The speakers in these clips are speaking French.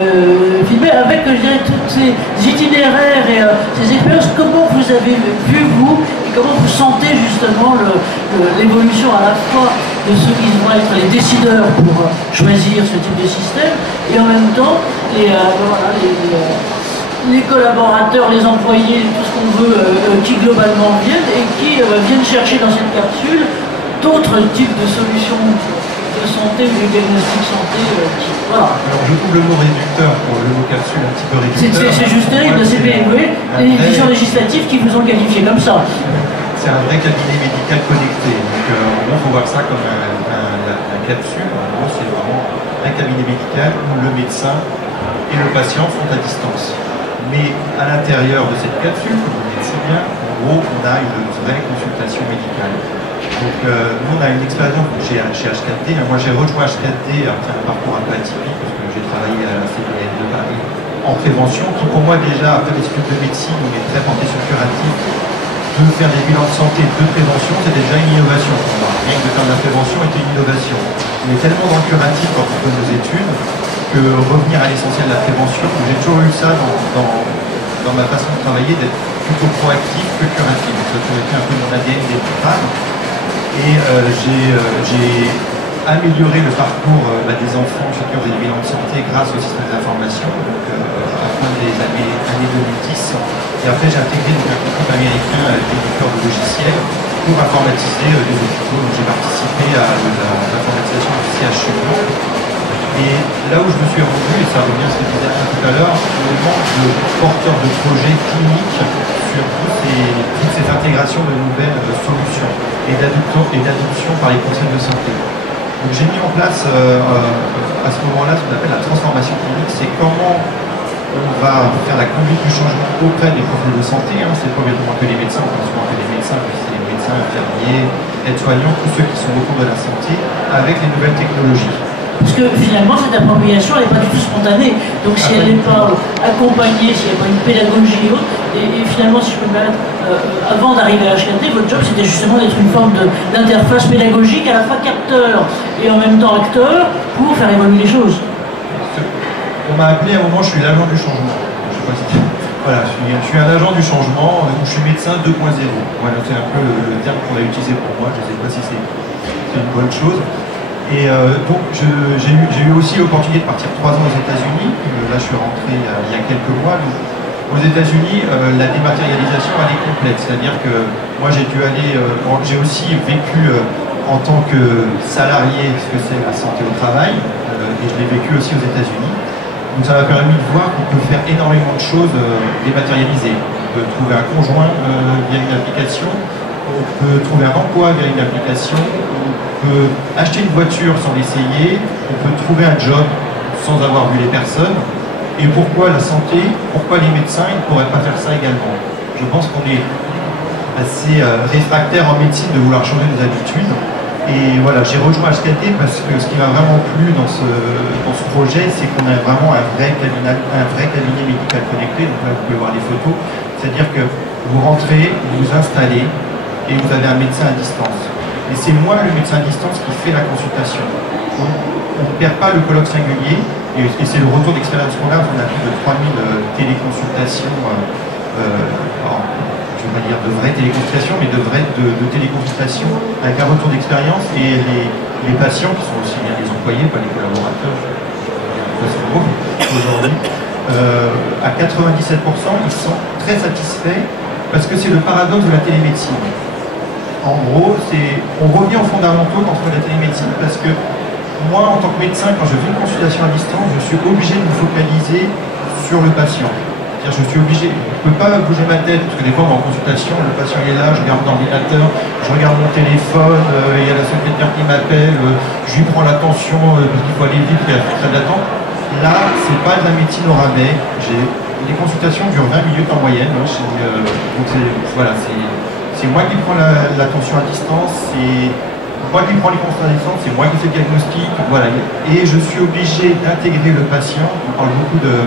Filmer avec, je dirais, tous ces itinéraires et ces expériences, comment vous avez vu, vous, et comment vous sentez justement l'évolution à la fois de ceux qui vont être les décideurs pour choisir ce type de système, et en même temps, les collaborateurs, les employés, tout ce qu'on veut, qui globalement viennent et qui viennent chercher dans cette capsule d'autres types de solutions de santé ou de diagnostic santé. Voilà. Alors je trouve le mot réducteur pour le mot capsule un petit peu réducteur. C'est juste terrible, c'est les décisions législatives qui vous ont qualifié comme ça. C'est un vrai cabinet médical connecté. Donc en gros, il faut voir ça comme la capsule. En gros, c'est vraiment un cabinet médical où le médecin et le patient sont à distance. Mais à l'intérieur de cette capsule, comme vous dites si bien, en gros, on a une vraie consultation médicale. Donc nous, on a une expérience chez H4D. Moi, j'ai rejoint H4D après un parcours un peu atypique, parce que j'ai travaillé à la CPN de Paris en prévention, qui pour moi déjà, après des études de médecine, on est très porté sur curatif. De faire des bilans de santé de prévention, c'est déjà une innovation pour moi. Rien que de faire de la prévention était une innovation. On est tellement dans le curatif quand on fait nos études, que revenir à l'essentiel de la prévention, j'ai toujours eu ça dans ma façon de travailler, d'être plutôt proactif que curatif. Ça a toujours été un peu mon ADN des programmes. Et j'ai amélioré le parcours des enfants qui ont des bilans de santé grâce au système d'information, donc à la fin des années 2010. Et après, j'ai intégré un groupe américain d'éditeurs de logiciels pour informatiser des hôpitaux. Donc j'ai participé à l'informatisation du CHU. Et là où je me suis rendu, et ça revient à ce que je disais tout à l'heure, le manque de porteurs de projets cliniques sur toutes ces intégrations de nouvelles solutions et d'adoption par les conseils de santé. Donc j'ai mis en place à ce moment-là ce qu'on appelle la transformation clinique, c'est comment on va faire la conduite du changement auprès des professionnels de santé. C'est pas obligatoirement que les médecins, on pense souvent que les médecins, parce que c'est les médecins, infirmiers, aides-soignants, tous ceux qui sont autour de la santé, avec les nouvelles technologies. Parce que finalement, cette appropriation, elle n'est pas du tout spontanée. Donc si elle n'est pas accompagnée, s'il n'y a pas une pédagogie ou autre, et finalement, si je peux me permettre, avant d'arriver à HKT, votre job, c'était justement d'être une forme d'interface pédagogique à la fois capteur et en même temps acteur pour faire évoluer les choses. On m'a appelé à un moment, je suis l'agent du changement. Je sais pas si voilà, je suis un agent du changement, je suis médecin 2.0. Voilà, c'est un peu le terme qu'on a utilisé pour moi, je ne sais pas si c'est une bonne chose. Et donc j'ai eu aussi l'opportunité de partir 3 ans aux États-Unis. Là je suis rentré il y a quelques mois. Donc, aux États-Unis, la dématérialisation elle est complète. C'est-à-dire que moi j'ai dû aller, j'ai aussi vécu en tant que salarié ce que c'est la santé au travail, et je l'ai vécu aussi aux États-Unis. Donc ça m'a permis de voir qu'on peut faire énormément de choses dématérialisées. On peut trouver un conjoint via une application, on peut trouver un emploi via une application, on peut acheter une voiture sans l'essayer, on peut trouver un job sans avoir vu les personnes. Et pourquoi la santé, pourquoi les médecins, ils ne pourraient pas faire ça également? Je pense qu'on est assez réfractaire en médecine de vouloir changer nos habitudes. Et voilà, j'ai rejoint HKT parce que ce qui m'a vraiment plu dans ce projet, c'est qu'on a vraiment un vrai cabinet médical connecté. Donc là, vous pouvez voir les photos. C'est-à-dire que vous rentrez, vous vous installez et vous avez un médecin à distance. Et c'est moi, le médecin à distance, qui fait la consultation. Donc, on ne perd pas le colloque singulier. Et c'est le retour d'expérience qu'on a. On a plus de 3000 téléconsultations. Je ne vais pas dire de vraies téléconsultations, mais de téléconsultations avec un retour d'expérience, et les patients, qui sont aussi bien les employés, pas les collaborateurs, aujourd'hui, à 97%, ils sont très satisfaits parce que c'est le paradoxe de la télémédecine. En gros, on revient aux fondamentaux quand on fait la télémédecine, parce que moi, en tant que médecin, quand je fais une consultation à distance, je suis obligé de me focaliser sur le patient. Je suis obligé, je ne peux pas bouger ma tête, parce que des fois, en consultation, le patient est là, je regarde l'ordinateur, je regarde mon téléphone, il y a la secrétaire qui m'appelle, je lui prends la tension, parce qu'il faut aller vite, il y a très d'attente. Là, c'est pas de la médecine au rabais. Les consultations durent 20 minutes en moyenne. Donc voilà, c'est moi qui prends la tension à distance, c'est moi qui prends les consultations à distance, c'est moi qui fais le diagnostic. Voilà. Et je suis obligé d'intégrer le patient. On parle beaucoup de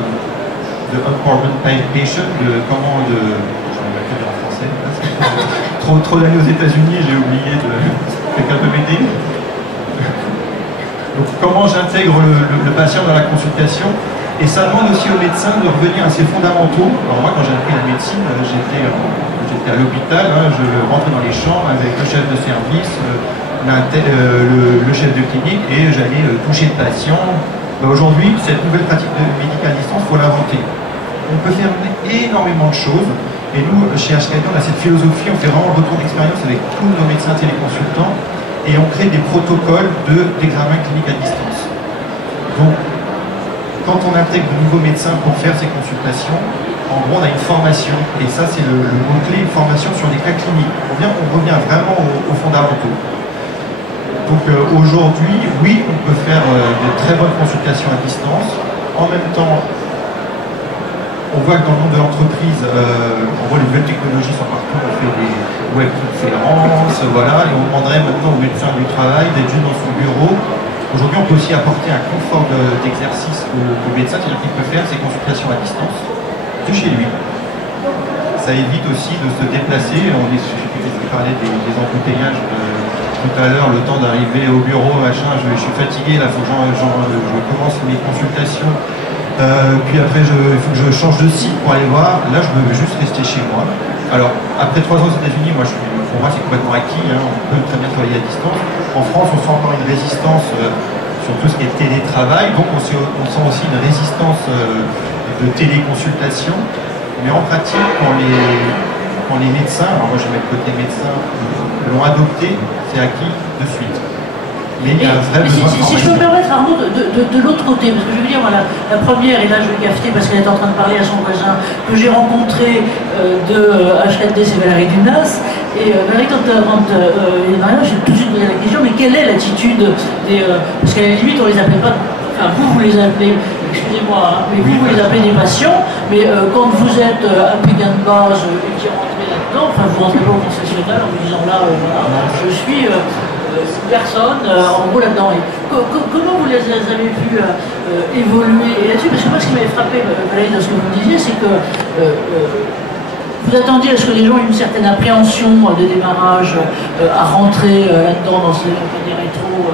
empowerment patient, j'en ai pas dire en français, trop d'années aux États-Unis, j'ai oublié quelqu'un peut m'aider. Donc comment j'intègre le patient dans la consultation? Et ça demande aussi aux médecins de revenir à ses fondamentaux. Alors moi, quand j'ai appris la médecine, j'étais à l'hôpital, hein, je rentrais dans les chambres avec le chef de service, le chef de clinique, et j'allais toucher le patient. Aujourd'hui, cette nouvelle pratique de médicale à distance, il faut l'inventer. On peut faire énormément de choses. Et nous, chez HKD, on a cette philosophie, on fait vraiment le retour d'expérience avec tous nos médecins téléconsultants et on crée des protocoles d'examen clinique à distance. Donc, quand on intègre de nouveaux médecins pour faire ces consultations, en gros, on a une formation, et ça, c'est le mot-clé, une formation sur des cas cliniques. On revient vraiment aux fondamentaux. Donc, aujourd'hui, oui, on peut faire de très bonnes consultations à distance. En même temps, on voit que dans le monde de l'entreprise, on voit les nouvelles technologies sont partout, on fait des webconférences, voilà, et on demanderait maintenant au médecin du travail d'être juste dans son bureau. Aujourd'hui, on peut aussi apporter un confort d'exercice au médecin, c'est-à-dire qu'il peut faire ses consultations à distance de chez lui. Ça évite aussi de se déplacer. Je parlais des embouteillages tout à l'heure, le temps d'arriver au bureau, machin, je suis fatigué, là, faut que je commence mes consultations. Puis après, il faut que je change de site pour aller voir. Là, je veux juste rester chez moi. Alors, après 3 ans aux États-Unis, pour moi, c'est complètement acquis. Hein, on peut très bien travailler à distance. En France, on sent encore une résistance sur tout ce qui est télétravail. Donc, on sent aussi une résistance de téléconsultation. Mais en pratique, quand les médecins, alors moi, je mets le côté médecin, l'ont adopté, c'est acquis de suite. Mais il y a un vrai besoin de formation. Si je peux me permettre, Arnaud, de l'autre côté, parce que je veux dire, voilà, la première, et là je vais cafeter parce qu'elle est en train de parler à son voisin, que j'ai rencontré de HKD, c'est Valérie Dunas. Et Valérie, quand j'ai tout de suite posé la question, mais quelle est l'attitude des. Parce qu'à la limite, on les appelle pas. Enfin, vous les appelez, excusez-moi, hein, mais vous les appelez des patients, mais quand vous êtes applicant de base et qui rentrez là-dedans, enfin, vous rentrez pas au concessionnaire en vous disant là, voilà, je suis. Personne en gros là-dedans. Comment vous les avez pu évoluer là-dessus? Parce que moi, ce qui m'avait frappé, Valérie, dans ce que vous me disiez, c'est que vous attendiez à ce que les gens aient une certaine appréhension de démarrage à rentrer là-dedans dans ces rétros.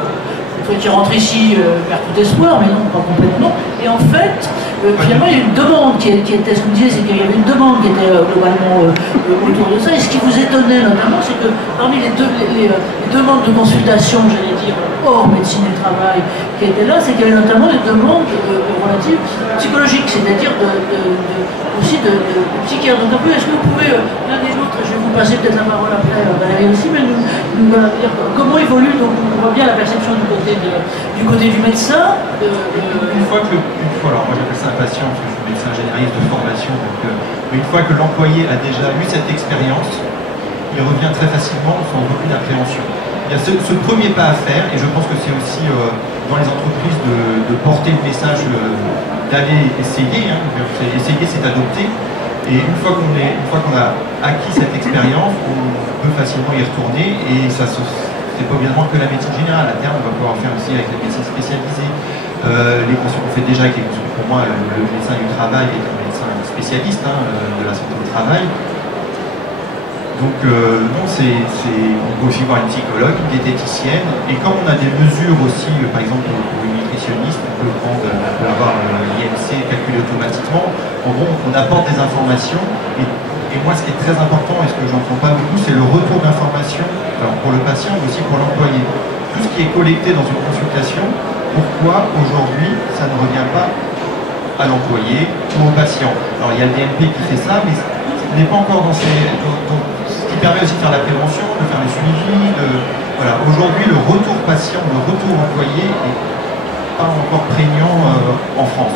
Qui rentre ici vers tout espoir, mais non, pas complètement. Et en fait, finalement, il y a une demande qui était, ce que vous disiez, c'est qu'il y avait une demande qui était globalement autour de ça. Et ce qui vous étonnait notamment, c'est que parmi les demandes de consultation, j'allais dire, hors médecine du travail, qui étaient là, c'est qu'il y avait notamment des demandes relatives psychologiques, c'est-à-dire aussi de psychiatre. Donc, un peu, est-ce que vous pouvez, l'un des autres, je vais vous passer peut-être la parole après, Valérie aussi, mais nous dire comment évolue, donc on voit bien la perception du côté du médecin. Alors moi j'appelle ça un patient, parce que je suis médecin généraliste de formation, donc une fois que l'employé a déjà eu cette expérience, il revient très facilement sans aucune appréhension. Il y a ce premier pas à faire, et je pense que c'est aussi dans les entreprises de porter le message d'aller essayer, hein, essayer c'est adopter, et une fois qu'on a acquis cette expérience, on peut facilement y retourner, et ça c'est pas obligatoirement que la médecine générale. À terme, on va pouvoir faire aussi avec la médecine spécialisée. Les consultations qu'on fait déjà avec les consultations. Pour moi, le médecin du travail est un médecin spécialiste de la santé au travail. Donc, non, on peut aussi voir une psychologue, une diététicienne. Et comme on a des mesures aussi, par exemple, pour une nutritionniste, on peut avoir l'IMC calculé automatiquement. En gros, on apporte des informations. Et moi, ce qui est très important, et ce que j'entends pas beaucoup, c'est le retour d'information, alors pour le patient, mais aussi pour l'employé. Tout ce qui est collecté dans une consultation, pourquoi aujourd'hui ça ne revient pas à l'employé ou au patient? Alors il y a le DMP qui fait ça, mais ce n'est pas encore ce qui permet aussi de faire la prévention, de faire le suivi. Voilà. Aujourd'hui, le retour patient, le retour employé n'est pas encore prégnant en France.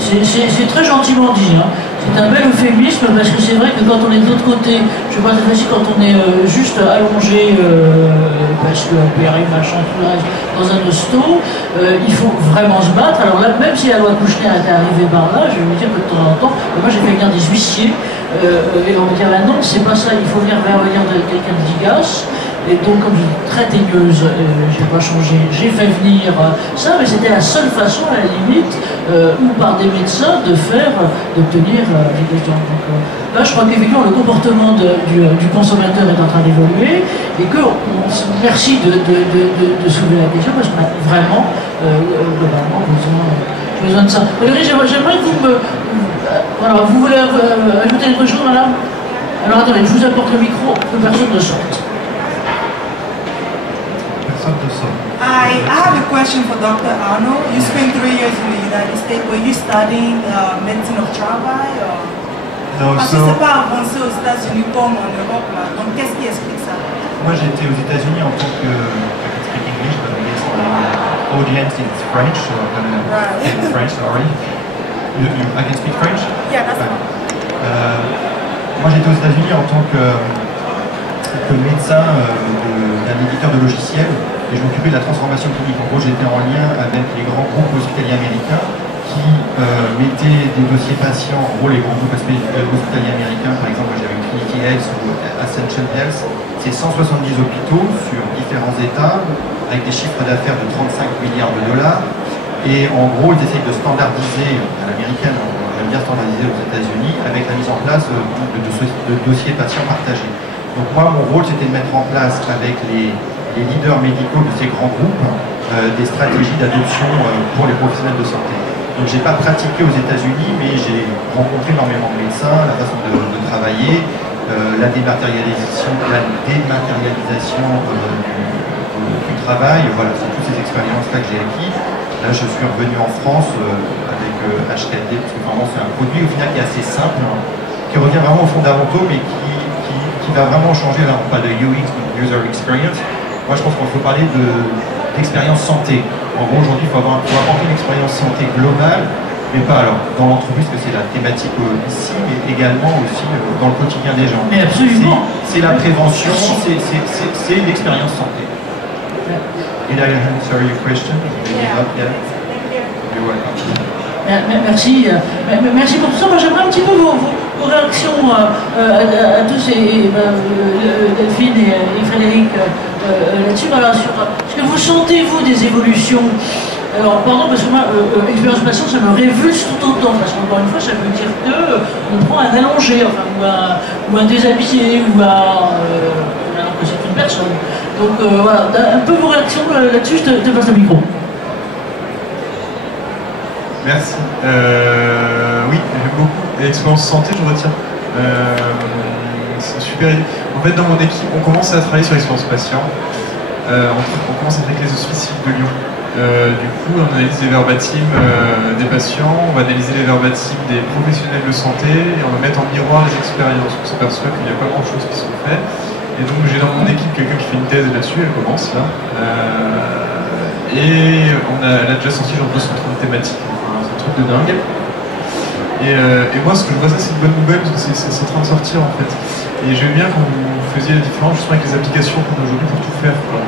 C'est très gentiment dit, hein. C'est un bel euphémisme parce que c'est vrai que quand on est de l'autre côté, je sais pas cette fois-ci, quand on est juste allongé parce que opéré, machin, tout le reste, dans un hosto, il faut vraiment se battre. Alors là, même si la loi Kouchner était arrivée par là, je vais vous dire que de temps en temps, moi j'ai fait venir des huissiers et on me dit ah non, c'est pas ça, il faut venir quelqu'un de Digas. Et donc, comme je suis très teigneuse, j'ai pas changé, j'ai fait venir ça, mais c'était la seule façon, à la limite, ou par des médecins, d'obtenir des questions. Donc, là, je crois qu'effectivement, le comportement du consommateur est en train d'évoluer, et que merci de soulever la question, parce qu'on a vraiment, globalement, besoin J'ai besoin de ça. Valérie, j'aimerais que vous me... voilà, vous voulez ajouter quelque chose, madame? Alors attendez, je vous apporte le micro, que personne ne sorte. Personne ne sort. I have a question for Dr. Arno. You spent 3 years in the United States. Were you studying medicine of travail? No, Parce que c'est pas avancé aux États-Unis comme en Europe. Là. Donc qu'est-ce qui explique ça? Moi j'ai été aux États-Unis en tant que I can speak English, but I guess the audience is French, so I'm gonna speak French. Sorry. I can speak French. Yeah, that's right. Moi j'étais aux États-Unis en tant que médecin d'un éditeur de logiciels et je m'occupais de la transformation clinique. En gros, j'étais en lien avec les grands groupes hospitaliers américains qui mettaient des dossiers patients, en gros les grands groupes hospitaliers américains, par exemple, j'avais Trinity Health ou Ascension Health, c'est 170 hôpitaux sur différents États avec des chiffres d'affaires de 35 milliards de dollars. Et en gros, ils essayent de standardiser, à l'américaine, on aime bien standardiser aux États-Unis, avec la mise en place de dossiers patients partagés. Donc moi, mon rôle, c'était de mettre en place avec les leaders médicaux de ces grands groupes des stratégies d'adoption pour les professionnels de santé. Donc j'ai pas pratiqué aux États-Unis, mais j'ai rencontré énormément de médecins, la façon de travailler, la dématérialisation du travail. Voilà, c'est toutes ces expériences-là que j'ai acquises. Là, je suis revenu en France avec HKD, parce que vraiment c'est un produit au final qui est assez simple, hein, qui revient vraiment aux fondamentaux, mais qui va vraiment changer. Là, on parle de UX, User Experience. Moi, je pense qu'il faut parler d'expérience santé. En gros, aujourd'hui, il faut apporter une expérience santé globale, mais pas alors dans l'entreprise, que c'est la thématique ici, mais également aussi dans le quotidien des gens. Mais absolument. C'est la prévention, c'est l'expérience santé. Did I answer your question? Yeah. You're welcome. Merci, merci pour tout ça. Moi, j'aimerais un petit peu vos réactions à tous, Delphine et Frédéric, là-dessus. Alors, est-ce que vous sentez, vous, des évolutions? Alors, pardon, parce que moi, expérience patient, ça me révulse tout autant, parce qu'encore une fois, ça veut dire qu'on prend un allongé, enfin, ou un déshabillé, ou alors que c'est une personne. Donc, voilà, un peu vos réactions là-dessus, je te passe le micro. Merci. Oui, j'aime beaucoup. L'expérience santé, je retiens. C'est super. En fait, dans mon équipe, on commence à travailler sur l'expérience patient. On commence avec les hospices de Lyon. Du coup, on analyse les verbatims des patients, on va analyser les verbatims des professionnels de santé et on va mettre en miroir les expériences. On s'aperçoit qu'il n'y a pas grand-chose qui sont fait. Et donc, j'ai dans mon équipe quelqu'un qui fait une thèse là-dessus, elle commence là. Et elle a déjà sorti genre 230 thématiques. De dingue. Et moi, ce que je vois, ça, c'est une bonne nouvelle parce que c'est en train de sortir en fait. Et j'aime bien quand vous faisiez la différence justement avec les applications qu'on a aujourd'hui pour tout faire. Quoi.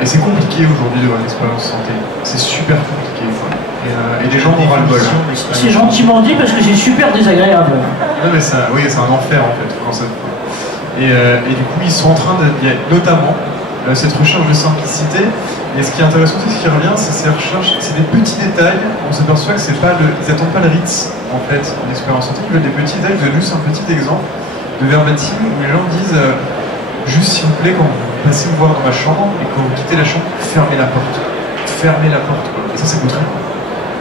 Et c'est compliqué aujourd'hui d'avoir une expérience santé. C'est super compliqué. Et les gens ont ras-le-bol. C'est gentiment dit parce que c'est super désagréable. Non, mais ça, oui, c'est un enfer en fait. Quand ça... et du coup, ils sont en train de. Il y a notamment cette recherche de simplicité. Et ce qui est intéressant, c'est ce qui revient, c'est ces recherches, c'est des petits détails. On s'aperçoit que c'est pas ils n'attendent pas le Ritz en fait, en expérience santé. Ils veulent des petits détails. Je donne juste un petit exemple de verbatim où les gens disent juste s'il vous plaît, quand vous passez me voir dans ma chambre et quand vous quittez la chambre, fermez la porte. Fermez la porte. Quoi. Et ça coûte rien.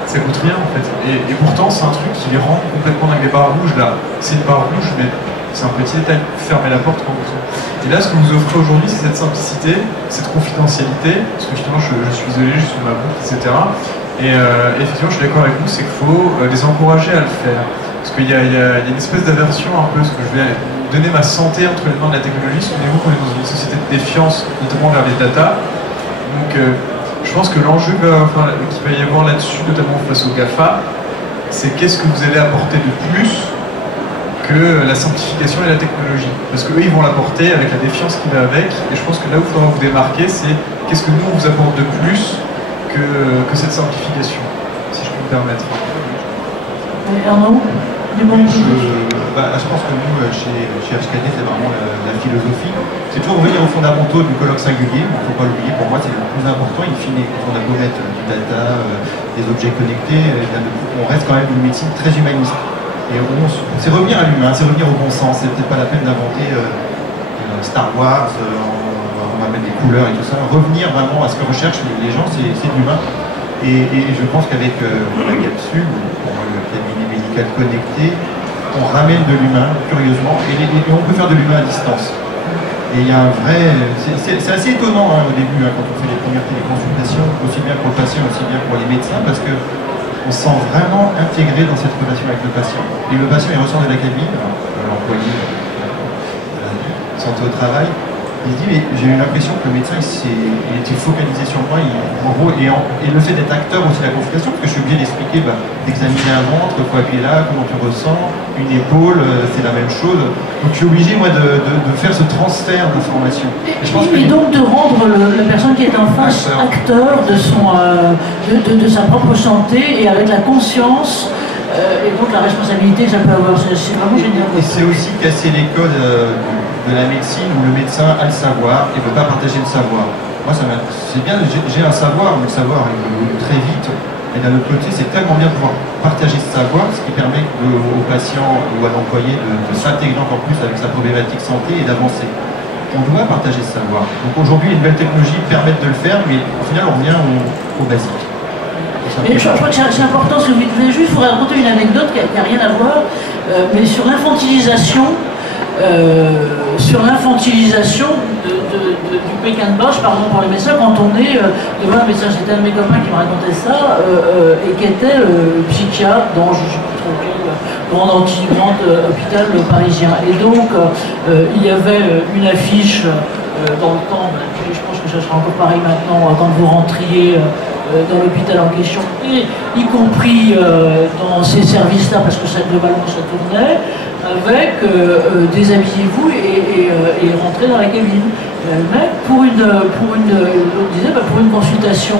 Ça coûte rien en fait. Et pourtant, c'est un truc qui les rend complètement avec des barres rouges là. C'est une barre rouge, mais c'est un petit détail. Fermez la porte quand vous. Et là, ce que vous offrez aujourd'hui, c'est cette simplicité, cette confidentialité, parce que justement, je suis isolé, je suis dans ma boucle, etc. Et effectivement, je suis d'accord avec vous, c'est qu'il faut les encourager à le faire. Parce qu'il y a une espèce d'aversion un peu, parce que je vais donner ma santé entre les mains de la technologie. Souvenez-vous qu'on est dans une société de défiance, notamment vers les data. Donc, je pense que l'enjeu qu'il va y avoir là-dessus, notamment face aux GAFA, c'est qu'est-ce que vous allez apporter de plus que la simplification et la technologie. Parce qu'eux, ils vont l'apporter avec la défiance qui va avec. Et je pense que là où il faudra vous démarquer, c'est qu'est-ce que nous, on vous apporte de plus que cette simplification, si je peux me permettre. Arnaud, je pense que nous, chez HKD, c'est vraiment la philosophie. C'est toujours revenir aux fondamentaux du colloque singulier. Il ne faut pas l'oublier. Pour moi, c'est le plus important. In fine, on a beau mettre du data, des objets connectés, on reste quand même une médecine très humaniste. Et c'est revenir à l'humain, c'est revenir au bon sens. C'est peut-être pas la peine d'inventer Star Wars, on va mettre des couleurs et tout ça. Revenir vraiment à ce que recherchent les gens, c'est de l'humain. Et je pense qu'avec la capsule, le cabinet médical connecté, on ramène de l'humain, curieusement, et on peut faire de l'humain à distance. Et il y a un vrai... C'est assez étonnant au début, quand on fait les premières téléconsultations, aussi bien pour le patient, aussi bien pour les médecins, parce qu'on se sent vraiment intégré dans cette relation avec le patient. Et le patient, il ressort de la cabine, l'employé, santé au travail, il se dit, mais j'ai eu l'impression que le médecin, il était focalisé sur moi, en gros, et le fait d'être acteur aussi de la consultation, parce que je suis obligé d'expliquer, d'examiner un ventre, faut appuyer là, comment tu ressens, une épaule, c'est la même chose. Donc je suis obligé, moi, de faire ce transfert d'informations. Et donc de rendre la personne qui est en face acteur de sa propre santé et avec la conscience et donc la responsabilité que ça peut avoir. C'est vraiment génial. Et c'est aussi casser les codes de la médecine où le médecin a le savoir et ne veut pas partager le savoir. Moi, c'est bien, j'ai un savoir, mais le savoir évolue très vite. Et d'un autre côté, c'est tellement bien de pouvoir partager ce savoir, ce qui permet au patient ou à l'employé de s'intégrer encore plus avec sa problématique santé et d'avancer. On doit partager ce savoir. Donc aujourd'hui, les nouvelles technologies permettent de le faire, mais au final, on revient au basique. Et je crois que c'est important ce que vous dites. Juste, je voudrais raconter une anecdote qui n'a rien à voir, mais sur l'infantilisation. Du Pékin de Bosch, pardon pour les médecins, quand on est devant un médecin, c'était un de mes copains qui me racontait ça, et qui était psychiatre dans je ne sais plus trop quel grand hôpital parisien. Et donc, il y avait une affiche dans le temps, je pense que ça sera encore pareil maintenant, quand vous rentriez dans l'hôpital en question, et y compris dans ces services-là, parce que ça, globalement ça tournait, avec déshabillez-vous et rentrez dans la cabine. Mais pour une consultation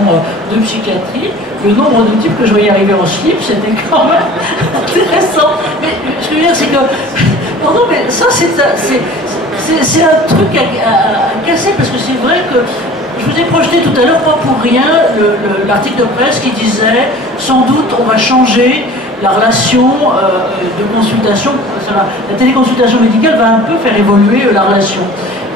de psychiatrie, le nombre de types que je voyais arriver en slip, c'était quand même intéressant. Mais ce que je veux dire, c'est que... Non, mais ça, c'est un truc à casser, parce que c'est vrai que je vous ai projeté tout à l'heure, pas pour rien, l'article de presse qui disait « Sans doute, on va changer la relation de consultation, la téléconsultation médicale va un peu faire évoluer la relation. »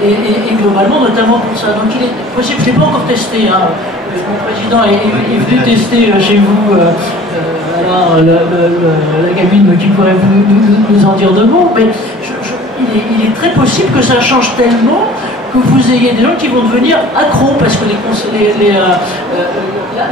Et globalement, notamment pour ça. Donc il est possible, je ne l'ai pas encore testé, hein. Mon président est venu tester chez vous la cabine qui pourrait nous en dire deux mots, mais il est très possible que ça change tellement que vous ayez des gens qui vont devenir accros, parce que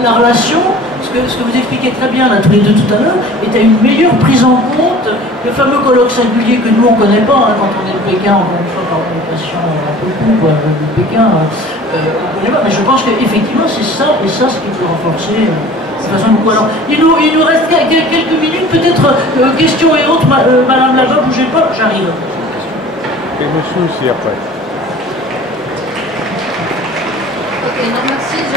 la relation, ce que vous expliquez très bien là tous les deux tout à l'heure, est à une meilleure prise en compte. Le fameux colloque singulier que nous on ne connaît pas, hein, quand on est de Pékin, encore une fois par les patients un peu court de Pékin, on ne connaît pas, mais je pense qu'effectivement c'est ça, et ça ce qui peut renforcer de façon beaucoup. Alors, il nous reste quelques minutes, peut-être questions et autres, Madame Lava, bougez pas, j'arrive. Et monsieur aussi après. Non merci.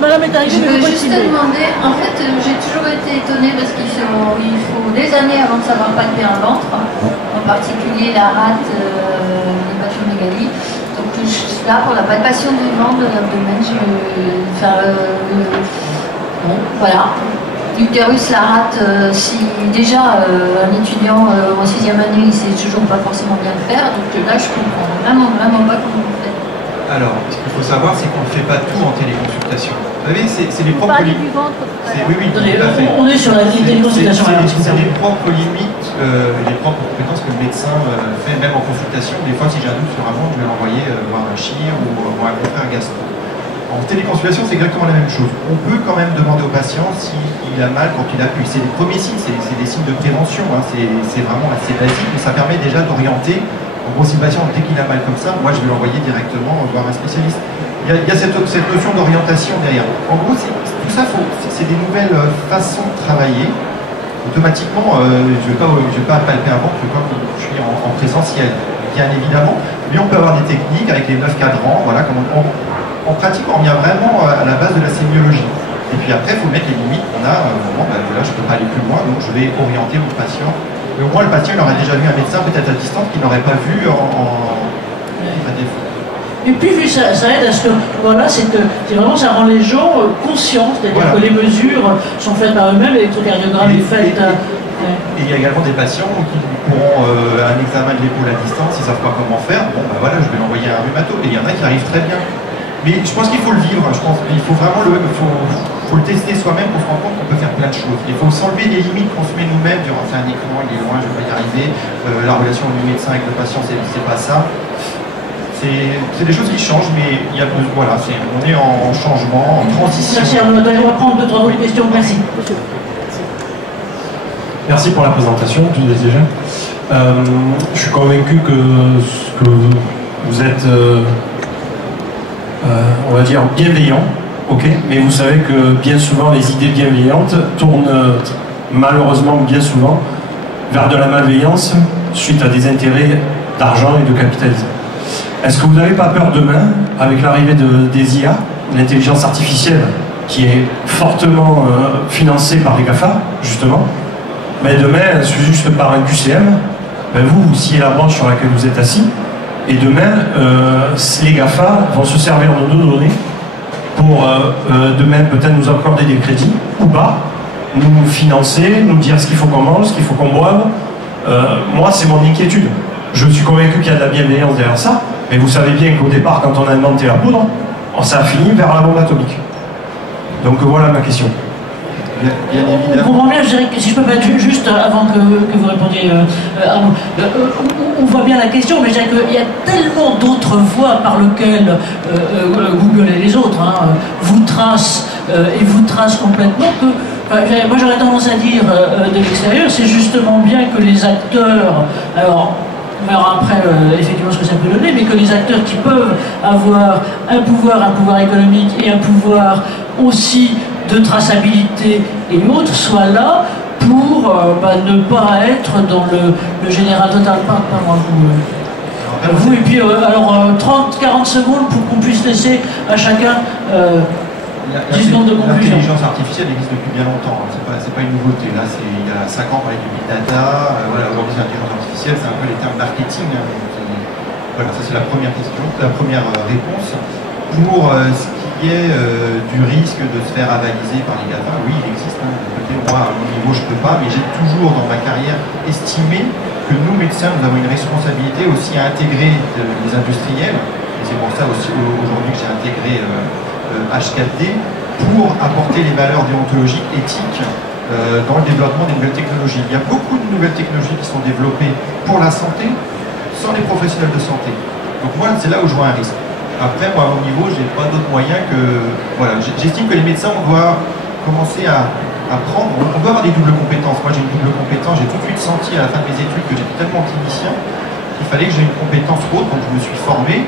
Madame est arrivée, je veux juste te demander, en fait j'ai toujours été étonnée parce qu'il faut des années avant de savoir palper un ventre, en particulier la rate, l'hépatomégalie. Donc là pour la palpation du ventre, de l'abdomen, bon, voilà. L'utérus, la rate, si déjà un étudiant en 6e année, il ne sait toujours pas forcément bien le faire, donc là je comprends vraiment pas comment vous faites. Alors, ce qu'il faut savoir, c'est qu'on ne fait pas tout en téléconsultation. Vous savez, c'est les propres limites. Oui, tout à fait. On est sur la téléconsultation. C'est les propres limites, les propres compétences que le médecin fait, même en consultation. Des fois, si j'ai un doute sur un ventre, je vais l'envoyer voir un chir ou voir un confrère gastro. En téléconsultation, c'est exactement la même chose. On peut quand même demander au patient s'il a mal quand il appuie. C'est les premiers signes, c'est des signes de prévention. Hein. C'est vraiment assez basique, mais ça permet déjà d'orienter. En gros, si le patient, dès qu'il a mal comme ça, moi je vais l'envoyer directement voir un spécialiste. Il y a cette notion d'orientation derrière. En gros, tout ça, c'est des nouvelles façons de travailler. Automatiquement, je ne vais pas palper un ventre, je suis en présentiel, bien évidemment. Mais on peut avoir des techniques avec les 9 cadrans, voilà, en pratique, on revient vraiment à la base de la sémiologie. Et puis après, il faut mettre les limites qu'on a. Là, je ne peux pas aller plus loin, donc je vais orienter mon patient. Mais au moins, le patient, il aurait déjà vu un médecin, peut-être à distance, qu'il n'aurait pas vu à défaut. Et puis, ça aide à ce que, voilà, vraiment, ça rend les gens conscients, c'est-à-dire que les mesures sont faites par eux-mêmes, l'électrocardiogramme est fait. Et il y a également des patients qui pourront un examen de l'épaule à distance, ils ne savent pas comment faire. Bon, voilà, je vais l'envoyer à un rhumato. Et il y en a qui arrivent très bien. Mais je pense qu'il faut le vivre, je pense qu'il faut vraiment faut le tester soi-même pour se rendre compte qu'on peut faire plein de choses. Il faut s'enlever les limites qu'on se met nous-mêmes, dire enfin un écran, il est loin, je vais pas y arriver, la relation du médecin avec le patient, c'est pas ça. C'est des choses qui changent, mais il y a voilà, on est en changement, en transition. Merci Arnaud, on va prendre 2-3 questions, merci. Merci pour la présentation, tu disais déjà. Je suis convaincu que vous êtes, on va dire, bienveillant, ok, mais vous savez que bien souvent les idées bienveillantes tournent malheureusement bien souvent vers de la malveillance suite à des intérêts d'argent et de capitalisme. Est-ce que vous n'avez pas peur demain, avec l'arrivée des IA, l'intelligence artificielle, qui est fortement financée par les GAFA, justement, mais demain, juste par un QCM, ben vous sciez la branche sur laquelle vous êtes assis, et demain, les GAFA vont se servir de nos données pour demain peut-être nous accorder des crédits, ou pas, nous financer, nous dire ce qu'il faut qu'on mange, ce qu'il faut qu'on boive. Moi, c'est mon inquiétude. Je suis convaincu qu'il y a de la bienveillance derrière ça, mais vous savez bien qu'au départ, quand on a inventé la poudre, ça a fini vers la bombe atomique. Donc voilà ma question. On comprend bien, je dirais que si je peux mettre juste avant que vous répondiez, on voit bien la question, mais je dirais qu'il y a tellement d'autres voies par lesquelles Google et les autres vous tracent et vous tracent complètement que moi j'aurais tendance à dire de l'extérieur, c'est justement bien que les acteurs, alors on verra après effectivement ce que ça peut donner, mais que les acteurs qui peuvent avoir un pouvoir économique et un pouvoir aussi de traçabilité et autres soient là pour ne pas être dans le général total. Pardon, vous et puis alors 30-40 secondes pour qu'on puisse laisser à chacun 10 secondes de conclusion. L'intelligence artificielle existe depuis bien longtemps, c'est pas une nouveauté. Là, il y a 5 ans, on parlait du big data, voilà, aujourd'hui c'est l'intelligence artificielle, c'est un peu les termes marketing. Voilà, ça c'est la première question, la première réponse. Pour ce qui est du risque de se faire avaliser par les GAFA, oui, il existe. Moi, à mon niveau, je ne peux pas, mais j'ai toujours dans ma carrière estimé que nous, médecins, nous avons une responsabilité aussi à intégrer les industriels. Et c'est pour ça aussi aujourd'hui que j'ai intégré H4D pour apporter les valeurs déontologiques, éthiques dans le développement des nouvelles technologies. Il y a beaucoup de nouvelles technologies qui sont développées pour la santé sans les professionnels de santé. Donc moi, c'est là où je vois un risque. Après, moi, à mon niveau, je n'ai pas d'autre moyen que... Voilà, j'estime que les médecins, on doit commencer à prendre... On doit avoir des doubles compétences. Moi, j'ai une double compétence. J'ai tout de suite senti à la fin de mes études que j'étais tellement clinicien qu'il fallait que j'ai une compétence autre. Donc, je me suis formé.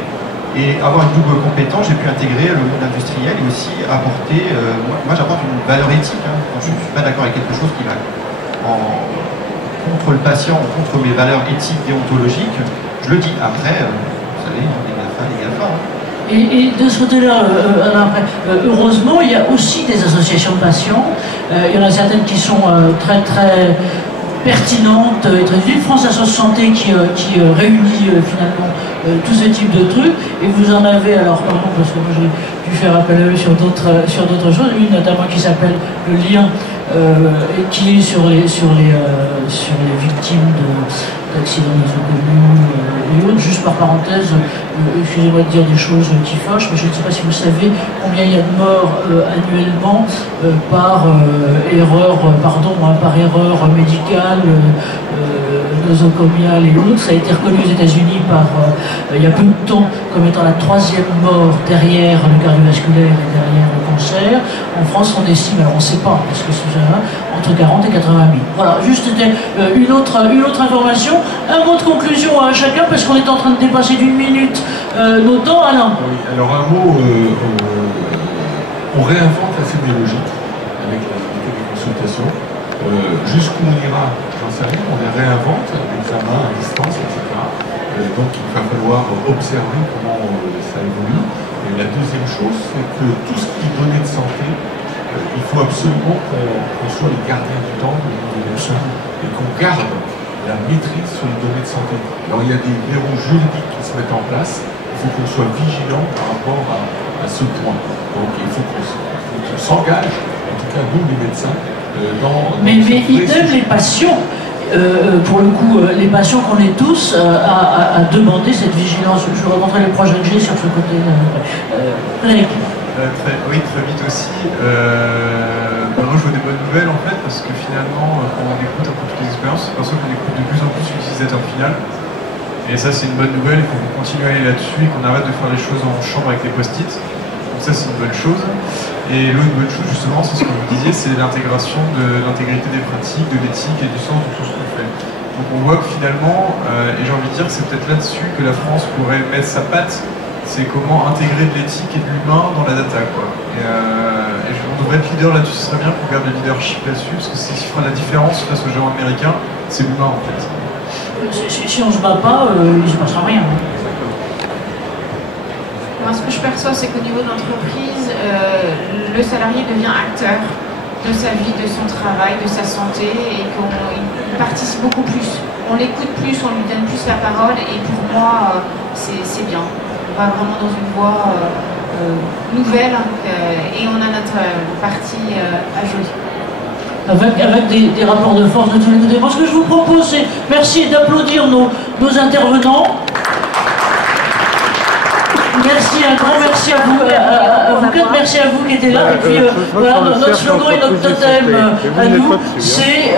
Et avoir une double compétence, j'ai pu intégrer le monde industriel et aussi apporter... moi, j'apporte une valeur éthique. Quand je ne suis pas d'accord avec quelque chose qui va contre le patient, contre mes valeurs éthiques, déontologiques, je le dis. Après, vous savez, les GAFA, Et de ce côté-là, heureusement, il y a aussi des associations de patients. Il y en a certaines qui sont très très pertinentes et très utiles. France Assos Santé qui réunit finalement tous ce type de trucs. Et vous en avez, alors pardon, parce que moi j'ai dû faire appel à eux sur d'autres choses, une notamment qui s'appelle Le Lien, et qui est sur les victimes d'accidents nosocomiaux et autres. Juste par parenthèse, excusez-moi de dire des choses qui fâchent, mais je ne sais pas si vous savez combien il y a de morts annuellement par erreur médicale, nosocomiale et autres. Ça a été reconnu aux États-Unis il y a peu de temps comme étant la 3e mort derrière le cardiovasculaire et derrière le cancer. En France, on estime, alors on ne sait pas, parce que c'est entre 40 et 80 000. Voilà, juste une autre information. Un mot de conclusion à chacun, parce qu'on est en train de dépasser d'1 minute nos temps. Alain. Oui, alors un mot, on réinvente la sémiologie avec la téléconsultation. Jusqu'où on ira, j'en sais rien, on les réinvente, l'examen à distance, etc. Donc il va falloir observer comment ça évolue. Et la deuxième chose, c'est que tout ce qui est données de santé, il faut absolument qu'on soit les gardiens du temps et qu'on garde la maîtrise sur les données de santé. Alors il y a des verrous juridiques qui se mettent en place, il faut qu'on soit vigilant par rapport à ce point. Donc il faut qu'on s'engage, en tout cas nous les médecins, dans mais idem les patients. pour le coup, les patients qu'on est tous à demander cette vigilance. Je remontrerai les projets que j'ai sur ce côté. Frédéric. Oui, très vite aussi. Moi, je vois des bonnes nouvelles en fait, parce que finalement, quand on écoute un peu toutes les expériences, c'est parce qu'on écoute de plus en plus l'utilisateur final. Et ça, c'est une bonne nouvelle, il faut qu'on continue à aller là-dessus et qu'on arrête de faire les choses en chambre avec les post-it. Donc ça, c'est une bonne chose. Et l'autre bonne chose, justement, c'est ce que vous disiez, c'est l'intégration de l'intégrité des pratiques, de l'éthique et du sens de tout ce qu'on fait. Donc on voit que finalement, et j'ai envie de dire que c'est peut-être là-dessus que la France pourrait mettre sa patte, c'est comment intégrer de l'éthique et de l'humain dans la data, quoi. Et on devrait être leader là-dessus, ce serait bien qu'on garde le leadership là-dessus, parce que ce qui fera la différence face aux géants américains, c'est l'humain en fait. Si on ne se bat pas, il ne se passera rien. Moi, ce que je perçois, c'est qu'au niveau de l'entreprise, le salarié devient acteur de sa vie, de son travail, de sa santé, et qu'on participe beaucoup plus. On l'écoute plus, on lui donne plus la parole, et pour moi, c'est bien. On va vraiment dans une voie nouvelle, et on a notre partie à jouer. Avec des rapports de force de tous les côtés. Moi, ce que je vous propose, c'est merci d'applaudir nos intervenants. Merci, un grand merci à vous, merci à vous qui étiez là. Et puis voilà, notre slogan et notre totem à nous, c'est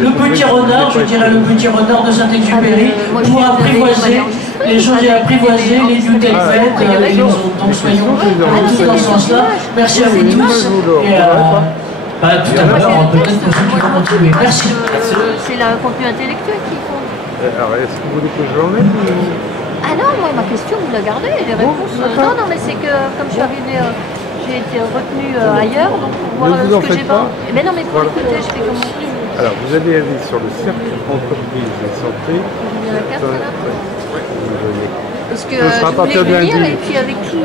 le petit renard, je dirais le petit renard de Saint-Exupéry, pour apprivoiser les choses et apprivoiser les New Delphet et les autres. Donc soyons tous dans ce sens-là. Merci à vous tous. Et tout à l'heure, peut-être pour ceux qui vont continuer. Merci. C'est le contenu intellectuel qui compte. Alors, est-ce que vous voulez que je l'enlève ou... Ah non, moi, ma question, vous la gardez, les réponses. Non, mais c'est que, comme je suis arrivée, j'ai été retenue ailleurs, donc pour voir ce que j'ai pas. Mais non, mais pour écouter, je fais comment? Alors, vous allez aller sur le cercle entreprise et santé. Il y a la carte, là. Parce que je voulais venir, et puis avec tous les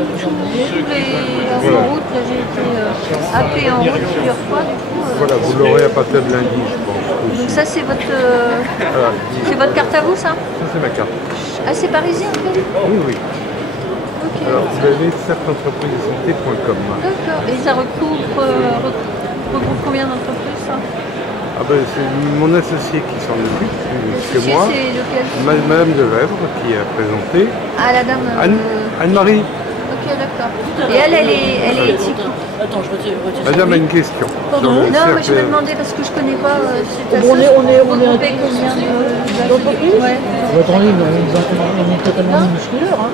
en route, là, j'ai été appelée en route plusieurs fois, du coup. Voilà, vous l'aurez à partir de lundi, je pense. Donc ça, c'est votre carte à vous, ça? Ça, c'est ma carte. Ah, c'est parisien, en fait? Oui. Okay. Alors, vous avez cercleentreprisesanté.com. D'accord. Et ça regroupe combien d'entreprises, ça? Ah ben, c'est mon associé qui s'en occupe, que moi. C'est lequel? Madame Devèvre qui a présenté. Ah, la dame... Anne-Marie. Ok, d'accord. Et elle est éthique. Attends, je retire. Madame a une question. Pardon. Non, mais je me demandais parce que je connais pas cette on est combien d'entreprises. Ouais. Attendez, on est totalement musculaire.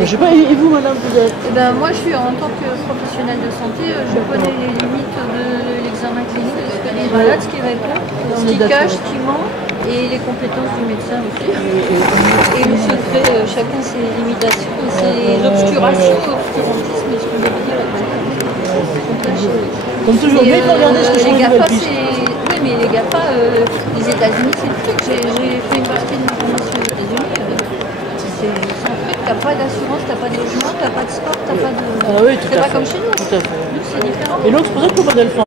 Je sais pas, et vous, madame, vous êtes? Moi, je suis en tant que professionnelle de santé, je connais les limites de l'examen clinique, je connais les malades, ce qui répond, ce qui cache, ce qui ment, et les compétences du médecin aussi. Et le secret, chacun ses limitations, ses obscurations, obscurantisme, et ce que je veux dire. Comme toujours, mais regardez ce que je les GAFA, fais. Oui, mais les GAFA, les États-Unis, c'est le truc. J'ai fait une partie de ma formation aux États-Unis. C'est un truc, t'as pas d'assurance, t'as pas de logement, t'as pas de sport, t'as pas de. Ah oui, tout c'est à pas fait. comme chez nous. Tout à fait. Nous, c'est différent. Et donc, c'est pour ça que le modèle français.